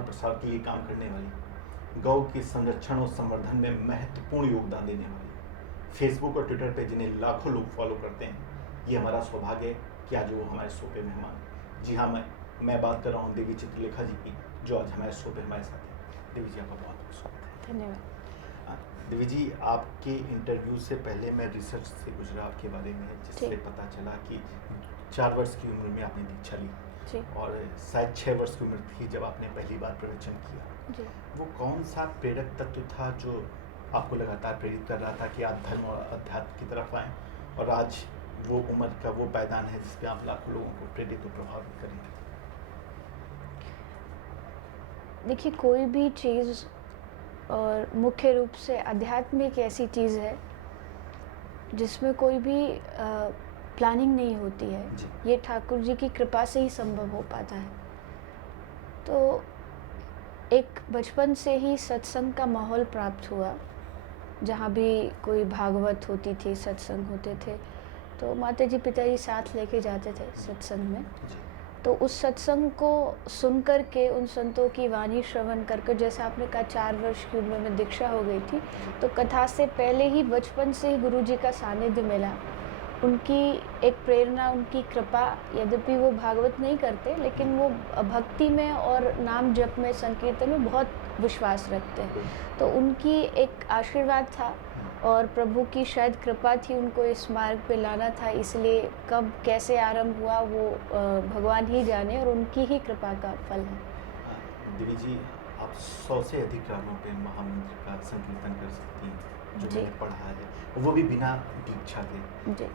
प्रचार प्रसार के लिए काम करने वाली, गौ के संरक्षण और संवर्धन में महत्वपूर्ण योगदान देने वाली, फेसबुक और ट्विटर पे जिन्हें लाखों लोग फॉलो करते हैं, ये हमारा सौभाग्य है कि आज वो हमारे शो पे मेहमान हैं। जी हाँ, मैं बात कर रहा हूँ देवी चित्रलेखा जी की, जो आज हमारे शो पे हमारे साथ हैं। देवी जी, आपका बहुत बहुत स्वागत है। धन्यवाद। देवी जी, आपके इंटरव्यू से पहले मैं रिसर्च से गुजरा आपके बारे में, जिससे पता चला कि 4 वर्ष की उम्र में आपने दीक्षा ली और शायद 6 वर्ष की उम्र थी जब आपने पहली बार प्रवचन किया जी। वो कौन सा प्रेरक तत्व था जो आपको लगातार प्रेरित कर रहा था कि आप धर्म और अध्यात्म की तरफ आएँ, और आज वो उम्र का वो पायदान है जिस पे आप लाखों लोगों को प्रेरित और प्रभावित करें? देखिए, कोई भी चीज़ और मुख्य रूप से अध्यात्म एक ऐसी चीज़ है जिसमें कोई भी प्लानिंग नहीं होती है। ये ठाकुर जी की कृपा से ही संभव हो पाता है। तो एक बचपन से ही सत्संग का माहौल प्राप्त हुआ। जहाँ भी कोई भागवत होती थी, सत्संग होते थे, तो माता जी पिताजी साथ लेके जाते थे सत्संग में। तो उस सत्संग को सुन कर के, उन संतों की वाणी श्रवण करके, जैसा आपने कहा 4 वर्ष की उम्र में दीक्षा हो गई थी, तो कथा से पहले ही बचपन से ही गुरु जी का सानिध्य मिला। उनकी एक प्रेरणा, उनकी कृपा, यद्यपि वो भागवत नहीं करते लेकिन वो भक्ति में और नाम जप में, संकीर्तन में बहुत विश्वास रखते हैं। तो उनकी एक आशीर्वाद था और प्रभु की शायद कृपा थी, उनको इस मार्ग पे लाना था। इसलिए कब कैसे आरंभ हुआ वो भगवान ही जाने, और उनकी ही कृपा का फल है। देवी जी, आप 100 से अधिक रागों पे महामंत्र का संकीर्तन कर सकती हैं, जो मैंने पढ़ा है, वो भी बिना दीक्षा के। जी।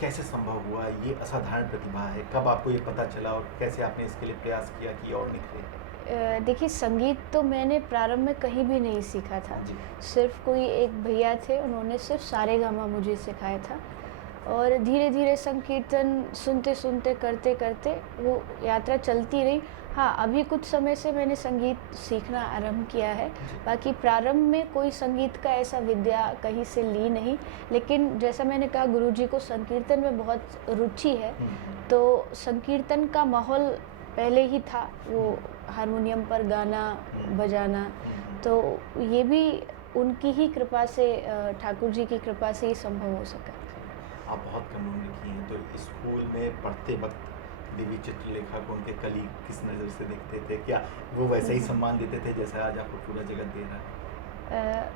कैसे संभव हुआ? ये असाधारण प्रतिभा है। कब आपको ये पता चला और कैसे आपने इसके लिए प्रयास किया कि और निखरे? देखिए, संगीत तो मैंने प्रारंभ में कहीं भी नहीं सीखा था। सिर्फ कोई एक भैया थे, उन्होंने सिर्फ सारेगामा मुझे सिखाया था, और धीरे धीरे संकीर्तन सुनते सुनते, करते करते वो यात्रा चलती रही। हाँ, अभी कुछ समय से मैंने संगीत सीखना आरंभ किया है। बाकी प्रारंभ में कोई संगीत का ऐसा विद्या कहीं से ली नहीं, लेकिन जैसा मैंने कहा, गुरुजी को संकीर्तन में बहुत रुचि है, तो संकीर्तन का माहौल पहले ही था। वो हारमोनियम पर गाना बजाना, तो ये भी उनकी ही कृपा से, ठाकुर जी की कृपा से ही संभव हो सका। आप बहुत कम उम्र की हैं, तो स्कूल में पढ़ते वक्त देवी चित्रलेखा को उनके कलीग किस नज़र से देखते थे? क्या वो वैसे ही सम्मान देते थे जैसा आज आपको पूरा जगत दे रहा है?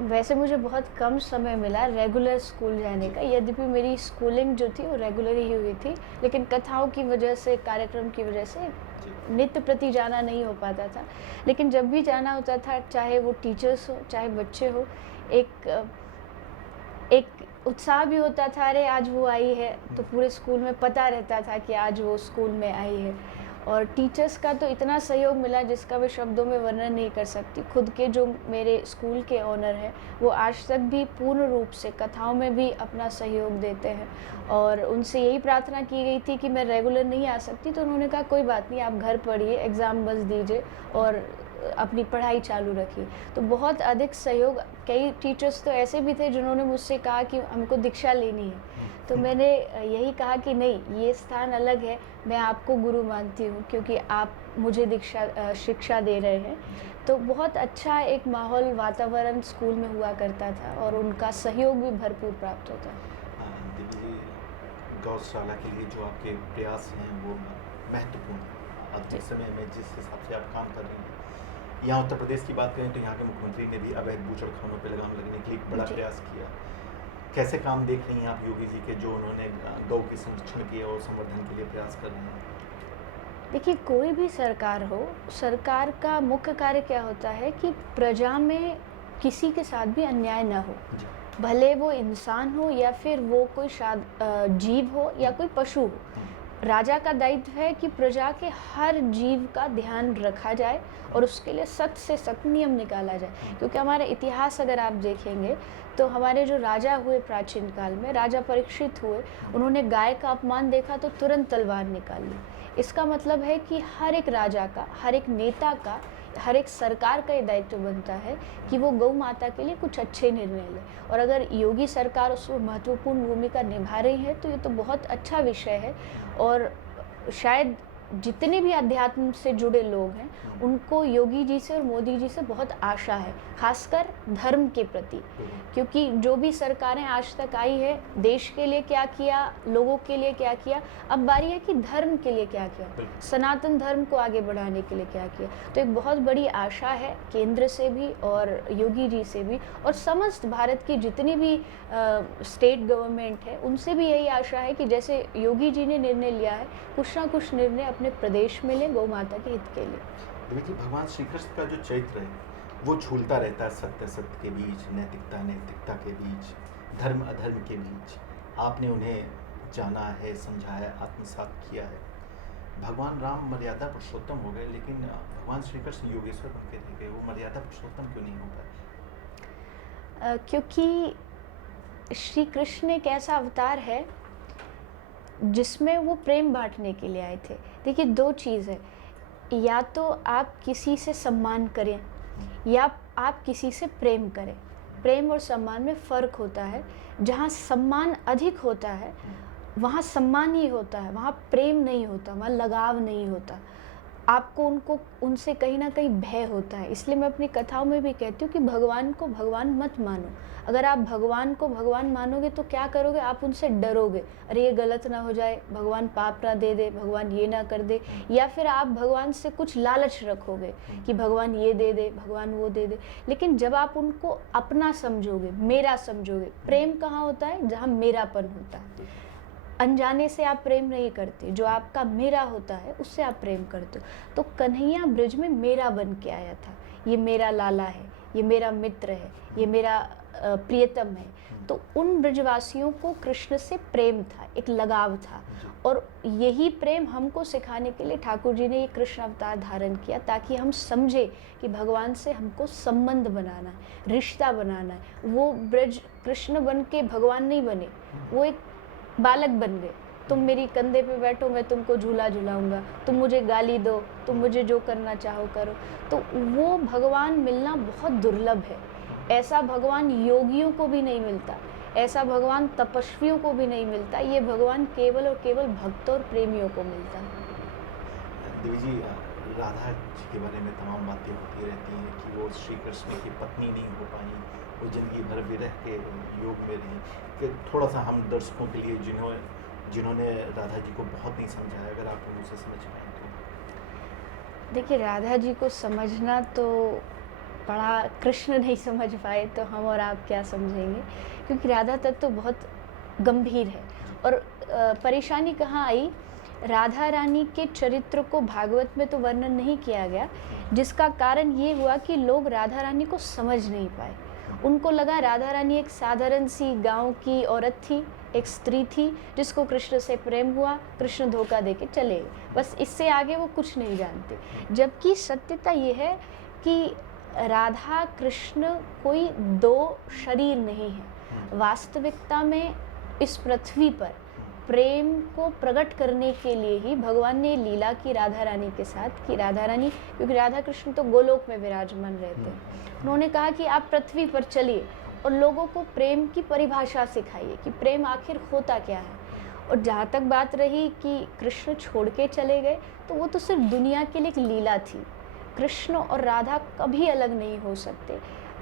वैसे मुझे बहुत कम समय मिला रेगुलर स्कूल जाने का, यद्यपि मेरी स्कूलिंग जो थी वो रेगुलर ही हुई थी, लेकिन कथाओं की वजह से, कार्यक्रम की वजह से नित्य प्रति जाना नहीं हो पाता था। लेकिन जब भी जाना होता था, चाहे वो टीचर्स हो, चाहे बच्चे हो, एक उत्साह भी होता था। अरे आज वो आई है, तो पूरे स्कूल में पता रहता था कि आज वो स्कूल में आई है। और टीचर्स का तो इतना सहयोग मिला जिसका मैं शब्दों में वर्णन नहीं कर सकती। खुद के जो मेरे स्कूल के ओनर हैं, वो आज तक भी पूर्ण रूप से कथाओं में भी अपना सहयोग देते हैं, और उनसे यही प्रार्थना की गई थी कि मैं रेगुलर नहीं आ सकती, तो उन्होंने कहा कोई बात नहीं, आप घर पढ़िए, एग्ज़ाम बस दीजिए और अपनी पढ़ाई चालू रखी। तो बहुत अधिक सहयोग। कई टीचर्स तो ऐसे भी थे जिन्होंने मुझसे कहा कि हमको दीक्षा लेनी है, तो मैंने यही कहा कि नहीं, ये स्थान अलग है, मैं आपको गुरु मानती हूँ क्योंकि आप मुझे शिक्षा दे रहे हैं। तो बहुत अच्छा एक माहौल, वातावरण स्कूल में हुआ करता था, और उनका सहयोग भी भरपूर प्राप्त होता है। दीदी, गौशाला के लिए जो आपके प्रयास हैं वो महत्वपूर्ण है। आज के समय में जिस हिसाब से आप काम कर रही हैं, यहाँ उत्तर प्रदेश की बात करें तो यहाँ के मुख्यमंत्री ने भी अवैध बूचड़खानों पर लगाम लगने के लिए एक बड़ा प्रयास किया। कैसे काम देख रही हैं आप योगी जी के, जो उन्होंने गौ के संरक्षण के और संवर्धन के लिए प्रयास कर रहे हैं? देखिए, कोई भी सरकार हो, सरकार का मुख्य कार्य क्या होता है कि प्रजा में किसी के साथ भी अन्याय ना हो, भले वो इंसान हो या फिर वो कोई जीव हो या कोई पशु हो। राजा का दायित्व है कि प्रजा के हर जीव का ध्यान रखा जाए और उसके लिए सख्त से सख्त नियम निकाला जाए। क्योंकि हमारा इतिहास अगर आप देखेंगे तो हमारे जो राजा हुए प्राचीन काल में, राजा परीक्षित हुए, उन्होंने गाय का अपमान देखा तो तुरंत तलवार निकाल ली। इसका मतलब है कि हर एक राजा का, हर एक नेता का, हर एक सरकार का ये दायित्व बनता है कि वो गौ माता के लिए कुछ अच्छे निर्णय ले। और अगर योगी सरकार उसमें महत्वपूर्ण भूमिका निभा रही है तो ये तो बहुत अच्छा विषय है, और शायद जितने भी अध्यात्म से जुड़े लोग हैं उनको योगी जी से और मोदी जी से बहुत आशा है, खासकर धर्म के प्रति, क्योंकि जो भी सरकारें आज तक आई है, देश के लिए क्या किया, लोगों के लिए क्या किया, अब बारी है कि धर्म के लिए क्या किया, सनातन धर्म को आगे बढ़ाने के लिए क्या किया। तो एक बहुत बड़ी आशा है केंद्र से भी और योगी जी से भी, और समस्त भारत की जितनी भी स्टेट गवर्नमेंट है उनसे भी यही आशा है कि जैसे योगी जी ने निर्णय लिया है, कुछ ना कुछ निर्णय अपने प्रदेश में लें गौ माता के हित के लिए। देखिए, भगवान श्री कृष्ण का जो चरित्र है वो झूलता रहता है सत्य असत्य के बीच, नैतिकता नैतिकता के बीच, धर्म अधर्म के बीच। आपने उन्हें जाना है, समझा है, आत्मसात किया है। भगवान राम मर्यादा पुरुषोत्तम हो गए, लेकिन भगवान श्री कृष्ण योगेश्वर बन के रह गए, वो मर्यादा पुरुषोत्तम क्यों नहीं हो पाए? क्योंकि श्री कृष्ण एक ऐसा अवतार है जिसमें वो प्रेम बांटने के लिए आए थे। देखिए, दो चीज़ है, या तो आप किसी से सम्मान करें या आप किसी से प्रेम करें। प्रेम और सम्मान में फ़र्क होता है। जहाँ सम्मान अधिक होता है वहाँ सम्मान ही होता है, वहाँ प्रेम नहीं होता, वहाँ लगाव नहीं होता। आपको उनसे कहीं ना कहीं भय होता है। इसलिए मैं अपनी कथाओं में भी कहती हूँ कि भगवान को भगवान मत मानो। अगर आप भगवान को भगवान मानोगे तो क्या करोगे, आप उनसे डरोगे, अरे ये गलत ना हो जाए, भगवान पाप ना दे दे, भगवान ये ना कर दे, या फिर आप भगवान से कुछ लालच रखोगे कि भगवान ये दे दे, भगवान वो दे दे। लेकिन जब आप उनको अपना समझोगे, मेरा समझोगे, प्रेम कहाँ होता है, जहाँ मेरापन होता है। अनजाने से आप प्रेम नहीं करते, जो आपका मेरा होता है उससे आप प्रेम करते हो। तो कन्हैया ब्रज में मेरा बन के आया था, ये मेरा लाला है, ये मेरा मित्र है, ये मेरा प्रियतम है। तो उन ब्रजवासियों को कृष्ण से प्रेम था, एक लगाव था, और यही प्रेम हमको सिखाने के लिए ठाकुर जी ने ये कृष्ण अवतार धारण किया, ताकि हम समझे कि भगवान से हमको संबंध बनाना है, रिश्ता बनाना है। वो ब्रज कृष्ण बन के भगवान नहीं बने, वो एक बालक बन गए। तुम मेरी कंधे पे बैठो, मैं तुमको झूला झुलाऊंगा, तुम मुझे गाली दो, तुम मुझे जो करना चाहो करो। तो वो भगवान मिलना बहुत दुर्लभ है। ऐसा भगवान योगियों को भी नहीं मिलता, ऐसा भगवान तपस्वियों को भी नहीं मिलता। ये भगवान केवल और केवल भक्तों और प्रेमियों को मिलता है। देवी जी, राधा जी के बारे में तमाम बातें होती रहती हैं कि वो श्री कृष्ण की पत्नी नहीं हो पाई, वो जिंदगी भर विरह के योग में रही। कि थोड़ा सा हम दर्शकों के लिए जिन्होंने राधा जी को बहुत नहीं समझा है, अगर आप उनसे समझ पाएँ तो। देखिए, राधा जी को समझना तो बड़ा, कृष्ण नहीं समझ पाए तो हम और आप क्या समझेंगे, क्योंकि राधा तत्व तो बहुत गंभीर है। और परेशानी कहाँ आई, राधा रानी के चरित्र को भागवत में तो वर्णन नहीं किया गया, जिसका कारण ये हुआ कि लोग राधा रानी को समझ नहीं पाए। उनको लगा राधा रानी एक साधारण सी गांव की औरत थी, एक स्त्री थी जिसको कृष्ण से प्रेम हुआ, कृष्ण धोखा देके चले गए, बस इससे आगे वो कुछ नहीं जानते। जबकि सत्यता ये है कि राधा कृष्ण कोई दो शरीर नहीं है। वास्तविकता में इस पृथ्वी पर प्रेम को प्रकट करने के लिए ही भगवान ने लीला की राधा रानी के साथ, कि राधा रानी, क्योंकि राधा कृष्ण तो गोलोक में विराजमान रहते हैं, उन्होंने कहा कि आप पृथ्वी पर चलिए और लोगों को प्रेम की परिभाषा सिखाइए कि प्रेम आखिर होता क्या है। और जहाँ तक बात रही कि कृष्ण छोड़ के चले गए, तो वो तो सिर्फ दुनिया के लिए एक लीला थी। कृष्ण और राधा कभी अलग नहीं हो सकते।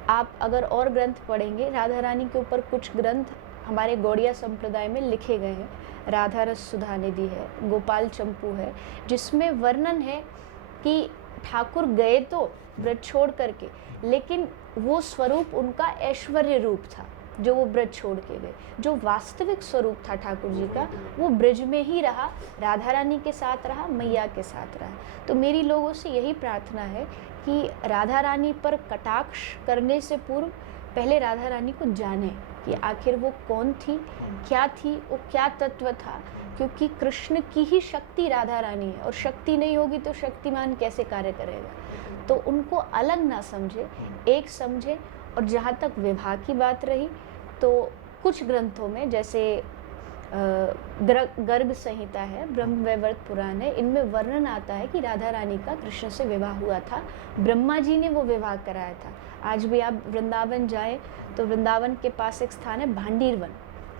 आप अगर और ग्रंथ पढ़ेंगे, राधा रानी के ऊपर कुछ ग्रंथ हमारे गौड़िया संप्रदाय में लिखे गए हैं। राधा रस सुधा निधि है, गोपाल चंपू है, जिसमें वर्णन है कि ठाकुर गए तो ब्रज छोड़ करके, लेकिन वो स्वरूप उनका ऐश्वर्य रूप था जो वो ब्रज छोड़ के गए। जो वास्तविक स्वरूप था ठाकुर जी का, वो ब्रज में ही रहा, राधा रानी के साथ रहा, मैया के साथ रहा। तो मेरी लोगों से यही प्रार्थना है कि राधा रानी पर कटाक्ष करने से पूर्व पहले राधा रानी को जाने कि आखिर वो कौन थी, क्या थी, वो क्या तत्व था। क्योंकि कृष्ण की ही शक्ति राधा रानी है, और शक्ति नहीं होगी तो शक्तिमान कैसे कार्य करेगा। तो उनको अलग ना समझे, एक समझे। और जहाँ तक विवाह की बात रही, तो कुछ ग्रंथों में, जैसे गर्ग संहिता है, ब्रह्म वैवर्त पुराण है, इनमें वर्णन आता है कि राधा रानी का कृष्ण से विवाह हुआ था। ब्रह्मा जी ने वो विवाह कराया था। आज भी आप वृंदावन जाएं तो वृंदावन के पास एक स्थान है भांडीर वन,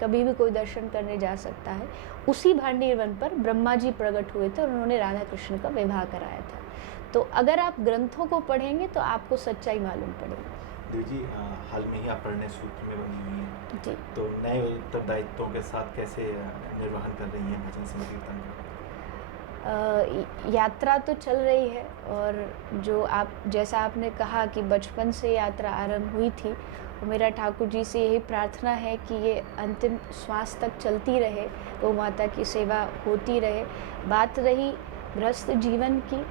कभी भी कोई दर्शन करने जा सकता है। उसी भांडीर वन पर ब्रह्मा जी प्रकट हुए थे और उन्होंने राधा कृष्ण का विवाह कराया था। तो अगर आप ग्रंथों को पढ़ेंगे तो आपको सच्चाई मालूम पड़ेगी। देवी जी, हाल में ही आप पढ़ने सूत्र में बनी हुई हैं, जी। तो नए उत्तरदायित्वों के साथ कैसे निर्वहन कर रही हैं भजन संकीर्तन का? यात्रा तो चल रही है, और जो आप जैसा आपने कहा कि बचपन से यात्रा आरंभ हुई थी, तो मेरा ठाकुर जी से यही प्रार्थना है कि ये अंतिम श्वास तक चलती रहे, गौ माता की सेवा होती रहे। बात रही गृहस्थ जीवन की,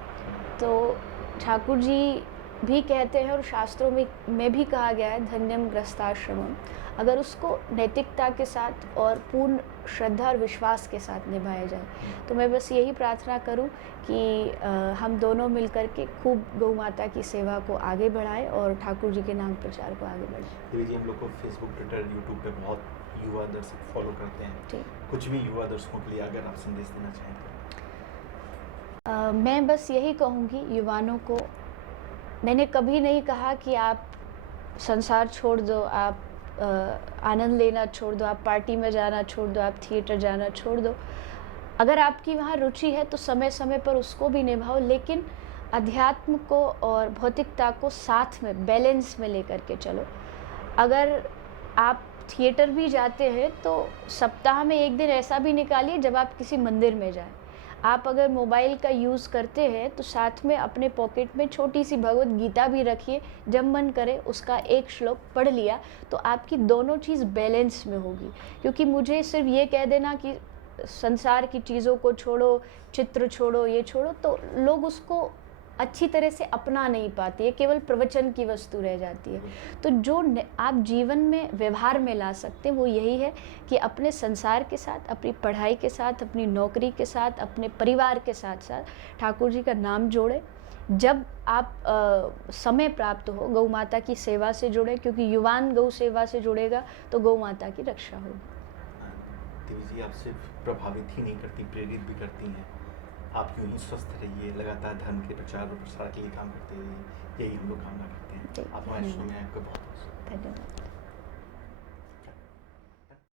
तो ठाकुर जी भी कहते हैं और शास्त्रों में भी कहा गया है, धन्यम गृहस्थाश्रमम। अगर उसको नैतिकता के साथ और पूर्ण श्रद्धा और विश्वास के साथ निभाया जाए, तो मैं बस यही प्रार्थना करूं कि हम दोनों मिलकर के खूब गौ माता की सेवा को आगे बढ़ाएं और ठाकुर जी के नाम प्रचार को आगे बढ़ाएं। देवी जी, हम लोग को फेसबुक, ट्विटर, यूट्यूब पे बहुत युवा दर्शक फॉलो करते हैं। ठीक। कुछ भी युवा दर्शकों के लिए अगर आप संदेश देना चाहें तो? मैं बस यही कहूँगी युवानों को, मैंने कभी नहीं कहा कि आप संसार छोड़ दो, आप आनंद लेना छोड़ दो, आप पार्टी में जाना छोड़ दो, आप थिएटर जाना छोड़ दो। अगर आपकी वहाँ रुचि है तो समय समय पर उसको भी निभाओ, लेकिन अध्यात्म को और भौतिकता को साथ में बैलेंस में लेकर के चलो। अगर आप थिएटर भी जाते हैं तो सप्ताह में एक दिन ऐसा भी निकालिए जब आप किसी मंदिर में जाएं। आप अगर मोबाइल का यूज़ करते हैं तो साथ में अपने पॉकेट में छोटी सी भगवत गीता भी रखिए। जब मन करे उसका एक श्लोक पढ़ लिया तो आपकी दोनों चीज़ बैलेंस में होगी। क्योंकि मुझे सिर्फ ये कह देना कि संसार की चीज़ों को छोड़ो, चित्र छोड़ो, ये छोड़ो, तो लोग उसको अच्छी तरह से अपना नहीं पाते, ये केवल प्रवचन की वस्तु रह जाती है। तो जो आप जीवन में व्यवहार में ला सकते हैं वो यही है कि अपने संसार के साथ, अपनी पढ़ाई के साथ, अपनी नौकरी के साथ, अपने परिवार के साथ साथ ठाकुर जी का नाम जोड़ें। जब आप समय प्राप्त हो गौ माता की सेवा से जुड़े, क्योंकि युवान गौ सेवा से जुड़ेगा तो गौ माता की रक्षा होगी। देवी जी, आप सिर्फ प्रभावित ही नहीं करती, प्रेरित भी करती हैं। आप यूं ही स्वस्थ रहिए, लगातार धर्म के प्रचार और प्रसार के लिए काम करते रहिए, यही हम लोग कामना करते हैं। आप हमारे शो में आपका बहुत बहुत धन्यवाद।